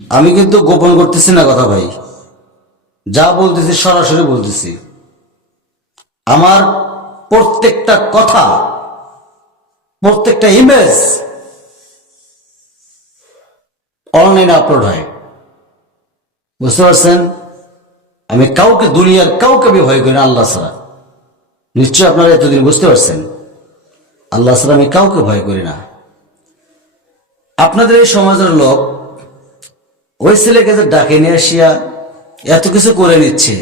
আমি কিন্তু গোপন করতেছি না কথা ভাই, যা বলতেছি সরাসরি বলতেছি। আমার প্রত্যেকটা কথা, প্রত্যেকটা ইমেজ অনলাইনে আপলোড হয়, বুঝতে পারছেন? আমি কাউকে, দুনিয়ার কাউকে আমি ভয় করি না আল্লাহ ছাড়া। নিশ্চয় আপনারা এতদিন বুঝতে পারছেন, আল্লাহ ছাড়া আমি কাউকে ভয় করি না। আপনাদের এই সমাজের লোক ওই ছেলেকে যে ডাকে নিয়ে আসিয়া এত কিছু করে নিচ্ছে,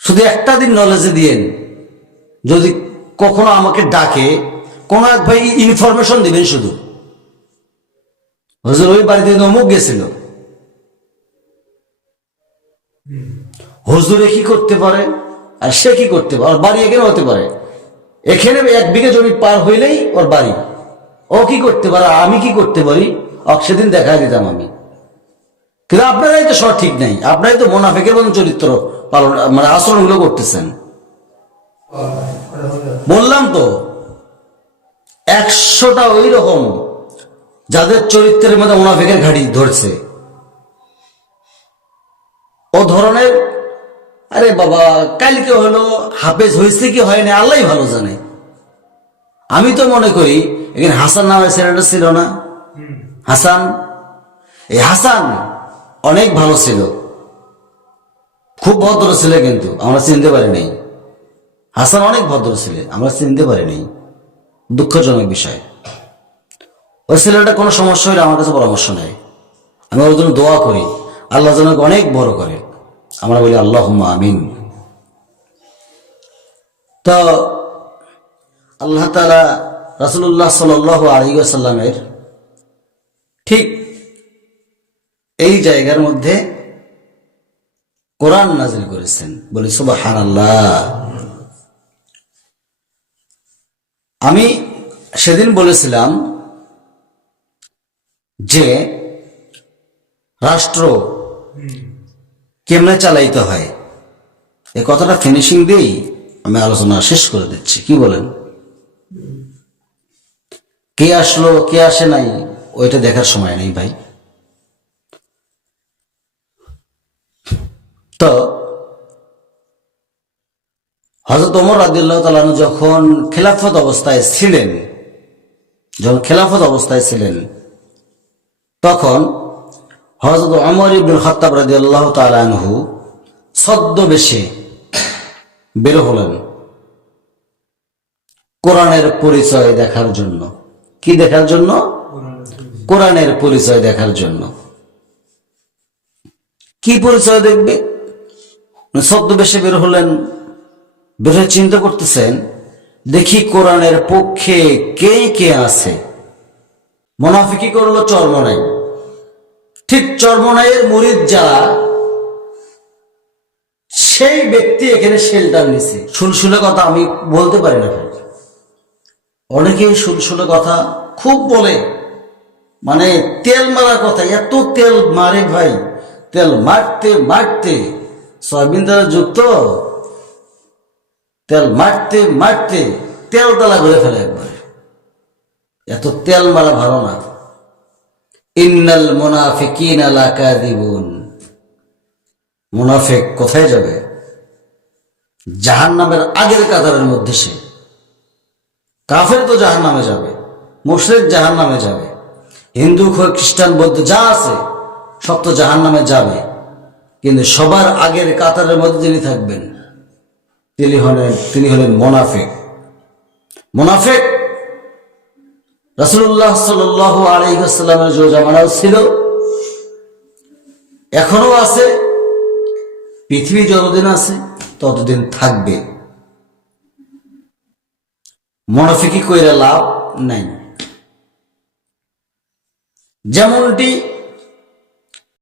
শুধু একটা দিন নলেজে দিয়েন, যদি কখনো আমাকে ডাকে, কোন এক ভাই ইনফরমেশন দিবেন শুধু, হুজুর ওই বাড়িতে অমুক গেছিল, হুজুরে কি করতে পারে আর সে কি করতে পারে, ওর বাড়ি এখানে হতে পারে, এখানে 1 বিঘা জমি পার হইলেই ওর বাড়ি, ও কি করতে পারে আমি কি করতে পারি, সেদিন দেখা দিতাম আমি। কিন্তু আপনারাই তো সঠিক নাই, আপনারাই তো মুনাফিকের মতন চরিত্র পালন, মানে আচরণগুলো করতেছেন। বললাম তো 100টা ওই রকম যাদের চরিত্রের মধ্যে মুনাফিকের ঘাড়ি ধরছে, ও ধরনের। আরে বাবা, কালকে হলো হাফেজ হয়েছে কি হয়নি আল্লাহ ভালো জানে। আমি তো মনে করি এখানে হাসান নামের ছেলেটা ছিল না, হাসান, এই হাসান অনেক ভালো ছিল, খুব ভদ্র ছেলে, কিন্তু আমরা চিনতে পারি নাই। হাসান অনেক ভদ্র ছেলে, আমরা চিনতে পারি নাই, দুঃখজনক বিষয়। ওই ছেলেটা কোনো সমস্যা হলে আমার কাছে পরামর্শ নেয়, আমি ওর জন্য দোয়া করি, আল্লাহ যেন অনেক বড় করে, আমরা বলি আল্লাহুম্মা আমিন। তো আল্লাহ তাআলা রাসূলুল্লাহ সাল্লাল্লাহু আলাইহি ওয়াসাল্লামের ঠিক এই জায়গার মধ্যে কোরআন নাজিল করেছেন, বলি সুবহানাল্লাহ। আমি সেদিন বলেছিলাম যে রাষ্ট্র কেমনে চালাইতে হয়, এই কথাটা ফিনিশিং দিয়েই আমি আলোচনা শেষ করে দিচ্ছি, কি বলেন? কে আসলো কে আসে নাই ওইটা দেখার সময় নেই ভাই। তো হযরত ওমর রাদিয়াল্লাহু তাআলা আনহু যখন খেলাফত অবস্থায় ছিলেন, তখন হযরত ওমর ইবনে খাত্তাব রাদিয়াল্লাহু তাআলা আনহু ছদ্মবেশে বের হলেন কোরআনের পরিচয় দেখার জন্য। কি দেখার জন্য? কোরআনের পরিচয় দেখার জন্য। কি পরিচয় দেখবে? ছদ্মবেশে বের হলেন, বের হয়ে চিন্তা করতেছেন, দেখি কোরআনের পক্ষে কে কে আছে। মুনাফিকি করলো চরমনাই, ঠিক চরমনাইয়ের মুরিদ যারা, সেই ব্যক্তি এখানে শেল্টার নিছে। সুলসুলে কথা আমি বলতে পারি না ভাই, অনেকেই সুলসুলে কথা খুব বলে, মানে তেল মারা কথা, এত তেল মারে ভাই, তেল মারতে মারতে সয়াবিন দ্বারা যুক্ত, তেল মারতে মারতে তেল তালা করে ফেলে একবারে, এত তেল মারা ভালো না। ইন্নাল মুনাফিকিনা লাকাযিবুন, মুনাফিক কোথায় যাবে? জাহান্নামের আগের কাতারের মধ্যে সে। কাফের তো জাহান্নামে যাবে, মুশরিক জাহান্নামে যাবে, হিন্দু খ্রিস্টান বৌদ্ধ যা আছে সব তো জাহান্নামে যাবে, কিন্তু সবার আগের কাতারের মধ্যে যিনি থাকবেন তিনি হলেন মুনাফিক। মুনাফিক রাসূলুল্লাহ সাল্লাল্লাহু আলাইহি ওয়াসাল্লামের যে জামানাও ছিল, এখনো আছে, পৃথিবী যতদিন আছে ততদিন থাকবে। মুনাফিকি কইরা লাভ নাই। যেমনটি